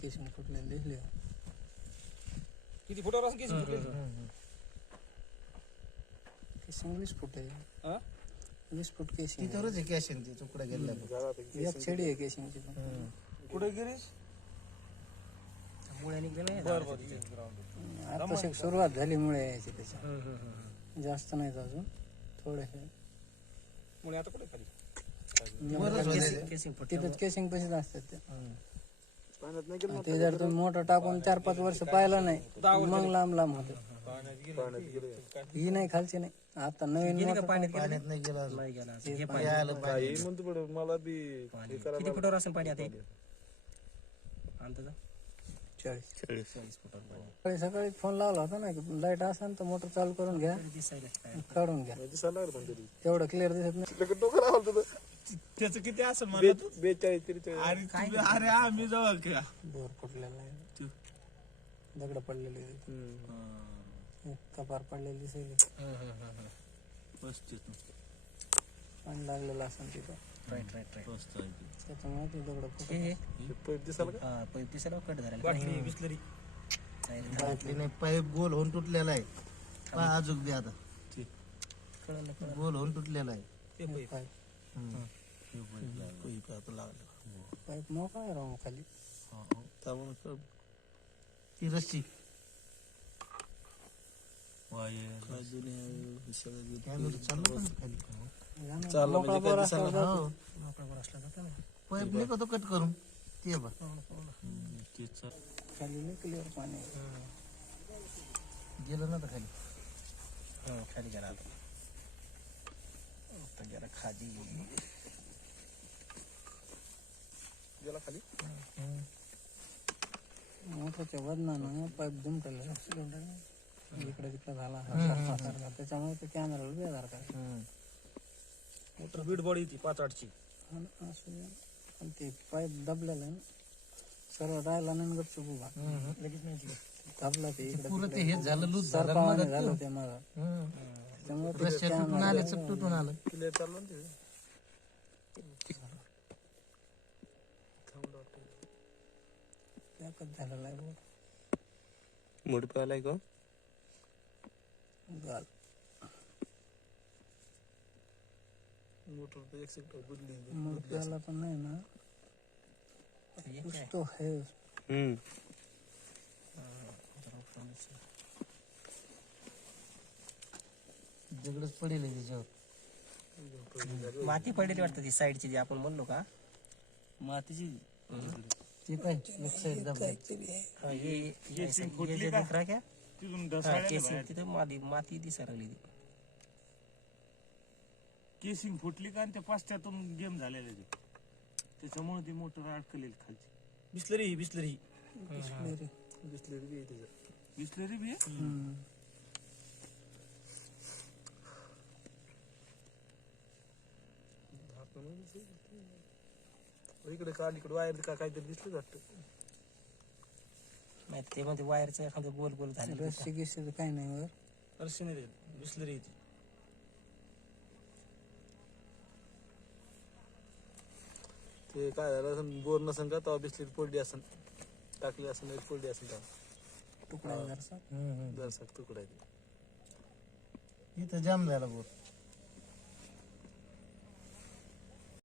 Casing फुटलेलं दिसले. किती फुटावर असं केसिंग फुटले? केसिंग 20 फूट आहे. हा 20 फूट केसिंग. तिथवरच आहे कॅशिंग ते तुकडा गेला. एक छडी आहे केसिंगची पण. कुठे गिरीश? मुळे निघले नाही. बरं बरं. आता सुरुवात झाली मुळे यायची त्याच्या. जास्त नाहीत अजून थोडेसे. मुळे आता कुठे खाली? केसिंग फुट तिथंच केसिंग पशीच असतात ते. पाण्यात नाही गेलं. ते जर तुम्ही मोटर टाकून 4-5 वर्ष पाहिलं नाही मग लांब लांब होत. ही नाही खालची नाही. आता नवीन मोटर पाण्यात नाही गेला नाही गेला. हे आलं पाणी. म्हणतो बरं मला बी किती फुटावर असेल पाणी आता? अंदाजा 40 फुटावर पाणी. सकाळी फोन लावला होता ना की लाईट असेल तर मोटर चालू करून घ्या, दिसायला काय काढून घ्या. दिसायला लागलं पण तरी. तेवढं क्लिअर दिसत नाही. डोकं लावलं होतं. त्याचं किती असेल 42 43. अरे आम्ही जवळ का बोर फुटलेला आहे, दगड पडलेले कपार पडलेली दिसेल. पाणी लागलेलं असेल तिथं राईट त्याच्यामुळे ते दगड फुटले. हे पैप दिसायला का? हा पैप दिसायला कट झाला. बाटली बिस्लरी. बाटली नाही, पाईप गोल होऊन तुटलेला आहे. पहा अजून बी आता गोल होऊन तुटलेला आहे. ते पैप. पाईप आता लागलं पाईप मोकळा आहे राहून खाली. ती रस्सी मोकळा बोर असला तर हो पाईप निघतो कट करून ते बघ खाली नाही क्लिअर पाणी. गेलं ना तर खाली. खाली गेला आता. गेला खाली. गेला खाली. मोटरच्या वजनानं पाईप दुमटलं इकडे तिकडे झाला. त्याच्यामुळे ते कॅमेराला बेजार काय. मोटर बीट बॉडी ती 5-8ची. पण ते पाईप दबलेलं आहे ना, सरळ राहिला नाही गपचूप उभा. लगेच नाही दबला ते इकडे पुरं ते हेच झालं लूज झालं सरपावाने झालं ते माझा. त्यामुळे ते रस्त्या तुटून आले चक तुटून आलं. क्लिअर चाललं ना ते. पॅकच झालेला आहे बोर. मोठी आलाय का? गाल मोटर तर 1 सेकंड बदली. मूर्त्याला पण नाही ना कुछ तो है. दगडच पडेल आहे त्याच्यावर. माती पडलेली वाटतं ती साईडची जी आपण म्हणलो का मातीची. ते काय एक साईड दबली. तिथून ढसाळ्याला तिथं माती दिसायला लागली. केसिंग फुटली का आणि त्या पास्त्यातून गेम झालेला ते त्याच्यामुळे ती मोटर अडकलेली खालची. बिस्लरी बिस्लरी बिस्लेरी. बिस्लरी बी आहे त्याच्यात. बिस्लरी बी आहे. इकडे काल इकडे वायर का काहीतरी दिसलं वाटतं. नाही ते मध्ये वायरचं एखादं गोल गोल झालं. रस्सी गिस्सी काही नाही वर. अरशी नाही रे बिस्लरी आहे ती. ते काय झालं असं बोर नसन का तेव्हा बिस्लरी पडली असन, टाकली असन एक पडली असन तेव्हा तुकडा जरसा जरसा तुकडा आहे ते. इथं जाम झाला बोर.